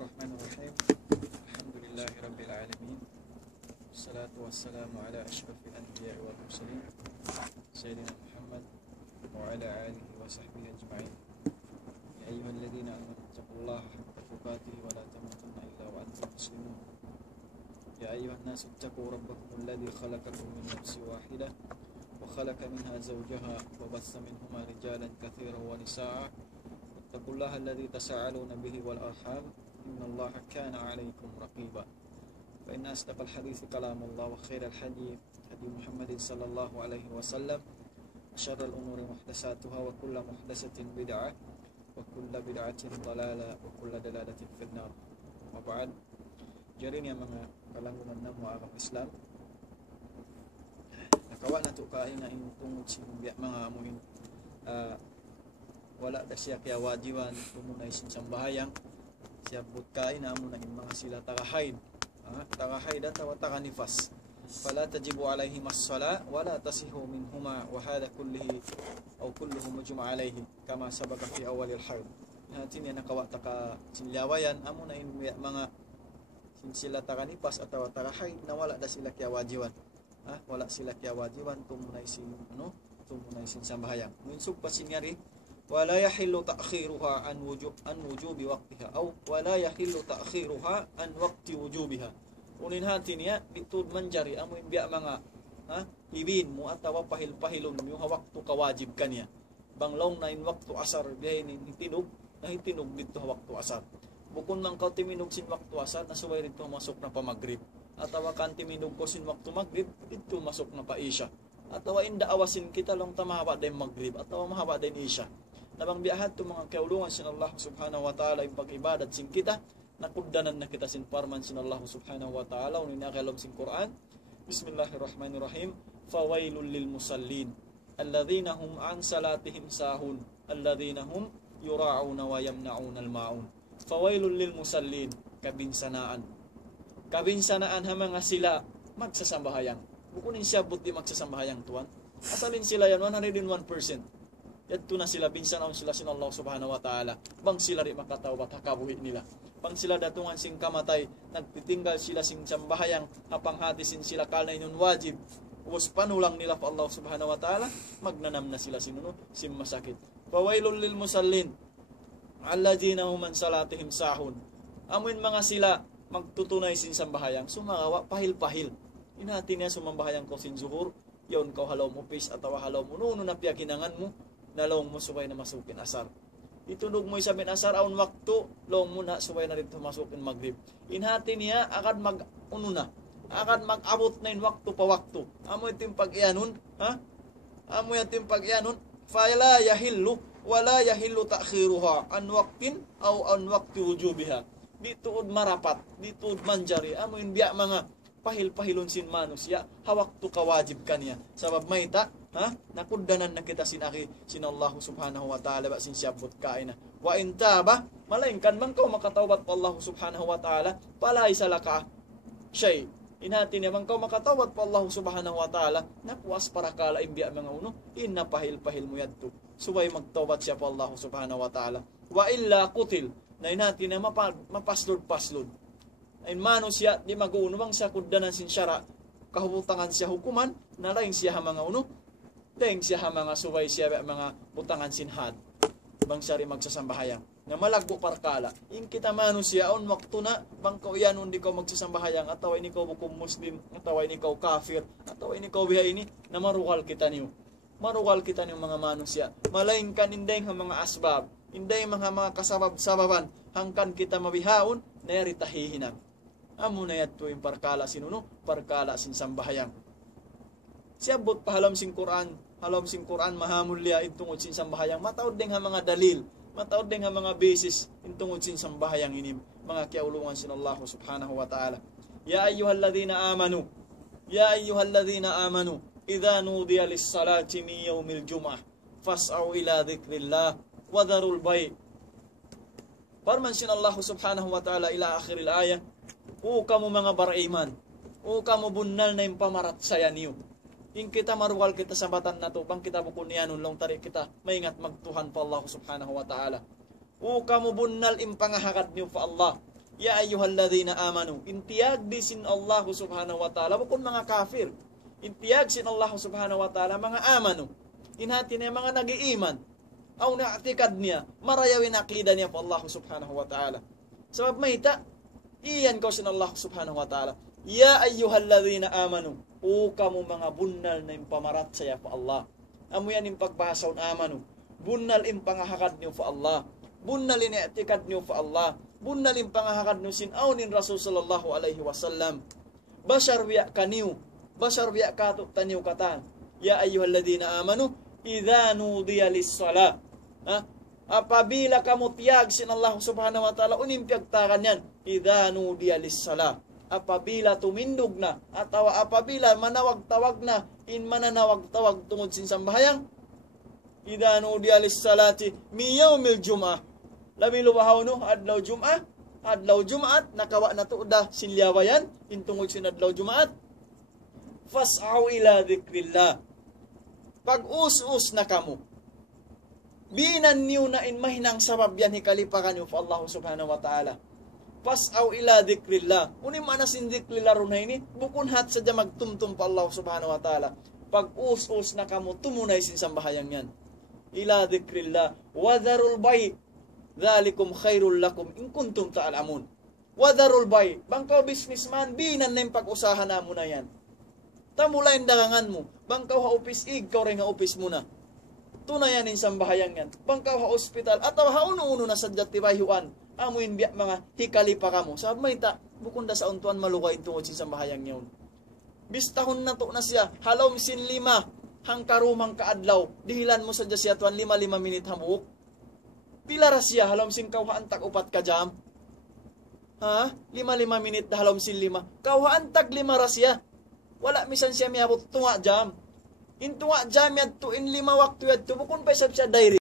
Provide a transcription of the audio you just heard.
الرحمن الرحيم. الحمد لله رب العالمين، والصلاة والسلام على أشرف الأنبياء والمرسلين سيدنا محمد وعلى آله وصحبه أجمعين. يا أيها الذين آمنوا اتقوا الله حق تقاته ولا تموتن إلا وأنتم مسلمون. يا أيها الناس اتقوا ربكم الذي خلقكم من نفس واحدة وخلق منها زوجها وبث منهما رجالا كثيرا ونساء. اتقوا الله الذي تساءلون به والأرحام إن الله كان عليكم رقيبا. فإن أصدق الحديث كلام الله وخير الهدي هدي محمد صلى الله عليه وسلم وشر الأمور محدثاتها وكل محدثة بدعة وكل بدعة ضلالة وكل دلالة في النار. وبعد jarin yang mga kalangunan na mga Islam nakawa na to kain na tungod sa mga amuhin wala da siya kaya wajiban tumunay sin sambahayang siya butkain na amo na mga sila tagahaid at taganifas fala tajibu alaihim as-sala wala tasihu minhuma wa hada kulluhu mujma alaihi kama sabaka fi awal al-hayd. Natin yan nakawa taka sinlawayan amo na mga sila taganipas atau tagahaid na wala da sila kaya wajiban wala sila kaya wajiban tumunay sin sambahayang minsub pa sinyari wala yahillu ta'khiruha an wujubi waqtiha aw wala yahillu ta'khiruha an waqti wujubiha. Unin hati niya bitud manjari amoy biya mga ibin mo atawa pahil-pahilon yung waktu kawajib kaniya banglong na in waktu asar biya hitinog dito waktu asar bukon man ka timinog sin waktu asar nasuway rito masok na pa magrib atawa kan timinog ko sin waktu magrib dito masok na pa isya atawa inda awasin kita long tamahaba din magrib atawa mahaba din isya nabang biyahat to mga kaulungan sin Allah subhanahu wa ta'ala yung pag-ibadat sin kita nakuddanan na kita sin parman sin Allah subhanahu wa ta'ala unin akalom sin Quran. Bismillahirrahmanirrahim. Fawailul lil musallin alladhina hum an salatihim sahun alladhina hum yura'una wa yamna'una al-ma'un. Fawailul lil musallin kabinsanaan ha mga sila magsasambahayang bukunin siya buti magsasambahayang tuwan asalin sila yan 101%. Yadto na sila binsanaan sila sin Allah subhanahu wa ta'ala bang sila rin makatawat hakabuhi nila bang sila datungan sing kamatay nagtitinggal sila sing sambahayang apang hati sin sila kalay nun wajib was panulang nila pa Allah subhanahu wa ta'ala magnanam na sila sinuno sim masakit. Fawailul lil musallin alladhina hum an salatihim sahun. Amun mga sila magtutunay sin sambahayang sumagawa pahil-pahil inati niya sumambahayang ko sin zuhur yon kau halaw mo pis atawa halaw mo nuno na piyakinangan mo nalong mo subay na masukin asar itunog mo isabin asar aun waktu long mo na subay na rito masukin magrib inhati niya akad akad mag-abot na in waktu pa waktu amoy tim pag-iyanon amoy tim pag-iyanon fala yahillu wala yahillu ta'khiruha an waqtin aw an waqti wujubiha. Dituod marapat dituod manjari amoy biya mga pahil-pahilon sin manusia hawaktu kawajib kaniya sabab mayta nakuddanan na kita sin Allah subhanahu wa ta'ala ba sin siyabot kaina wa intaba malainkan man ko makatawbat pa Allah subhanahu wa ta'ala palay salaka shay inhati niya man ko makatawbat pa Allah subhanahu wa ta'ala napuas para kala imbiya mga uno inna pahil-pahil mo yadto subay magtawbat siya pa Allah subhanahu wa ta'ala wa illa qutil na inhati niya mapaslod ay mano siya di mag-uno mang siya kuddanan sin syara kahubutangan siya hukuman nalaing siya mga uno dahing siya mga subay siya mga butangan sinhad bang sari magsasambahayang na malagbo parkala in kita mano siya on waktu na bang ko yan hindi ko magsasambahayang atawa ini ko bukom muslim atawa ini ko kafir atawa ini ko biha ini na marukal kita niyo mga mano siya malain kan inday mga asbab inday mga kasabab-sababan hangkan kita mabihaon na yaritahihinam amo na yadto yung parkala sinuno parkala sin sambahayang siyabot pahalam sing Quran mahamul liya itungod sin sambahayang mataod din nga mga dalil mataod din nga mga basis itungod sin sambahayang inim mga kiaulungan sin Allah subhanahu wa ta'ala. Ya ayyuhalladhina amanu idha nudiya lis-salati min yawmil jum'ah fas'au ila dhikrillah wa dharul bay'. Parman sin Allah subhanahu wa ta'ala ila akhiril ayah o kamu mga baraiman o kamu bunnal na yung pamarat saya niyo in kita marwal kita sa batan na to pang kita bukunianon long tari kita maingat magtuhan pa Allah subhanahu wa ta'ala o kamu bunnal impangahakad niyo pa Allah Ya ayyuhalladzina amanu. Intiyag di sin Allah subhanahu wa ta'ala. Bukun mga kafir. Intiyag sin Allah subhanahu wa ta'ala mga amanu. Inhati niya mga nag-iiman. Aw na'tikad niya. Marayawin aklida niya po Allah subhanahu wa ta'ala. Sebab mahita. Iyan ko sin Allah subhanahu wa ta'ala. Ya ayyuhalladzina amanu. O kamu mga bunnal na impamarat saya po Allah. Amo yan yung pagbahasaw amanu. Bunnal impangahakad niyo po Allah. Bunnal ini'tikad niyo po Allah. Bunnal impangahakad niyo sin awnin Rasul sallallahu alaihi wasallam. Bashar wiya kaniw. Bashar wiya kato taniw katan. Ya ayyuhalladzina amanu. Idza nudiya lis-salah. Apabila kamu tiyag sin Allah subhanahu wa ta'ala, unimpiyagtakan yan. Idza nudiya lis-salah. Apabila tumindog na, atawa apabila manawag-tawag na, in mananawag-tawag tungod sin sambahayang, idza nudiya lis-salati mi yaumil jum'ah. Labi lubahaw no, adlaw jum'ah, adlaw jum'at, nakawa na tuuda silyawayan, in tungod sin adlaw jum'at, fas'aw ila dhikrillah. Pag-us-us na kamo, binan niyo na in mahinang sabab yan hikalipakan niyo pa Allah subhanahu wa ta'ala. Pas'aw ila dhikrillah. Unim manasin dhikrillah ron ini, bukun hat sadya magtumtum pa Allah subhanahu wa ta'ala. Pag us-us na kamo, tumunay sin sambahayang yan. Ila dhikrillah. Wadharul bay. Dhalikum khairul lakum in kuntum ta'alamun. Wadharul bay. Bangkaw businessman, binan na yung pag-usahan na mo na yan. Tamulayin dagangan mo. Bangkaw ha upis, ikaw rin ha upis mo na. Tunayanin sambahayang yan. Bangkaw ha ospital, ataw ha uno-uno na sadyat tibayuan. Amuin biyak mga hikali pa kamo. Sabi may ta, bukunda sa untuan malukay tungod sin sambahayang yun. Bistahon na to na siya, halom sin 5, hangkarumang kaadlaw, dihilan mo sa siya tuan 5 minit hamuk. Pila ra siya, halom sin kawhaantak 4 ka jam. Ha? 5 minit halom sin 5. Kawhaantak 5 ra siya. Wala misan siya miyabot tunga jam. In tunga jam yad to in 5 waktu yad to, bukun pa siya diary.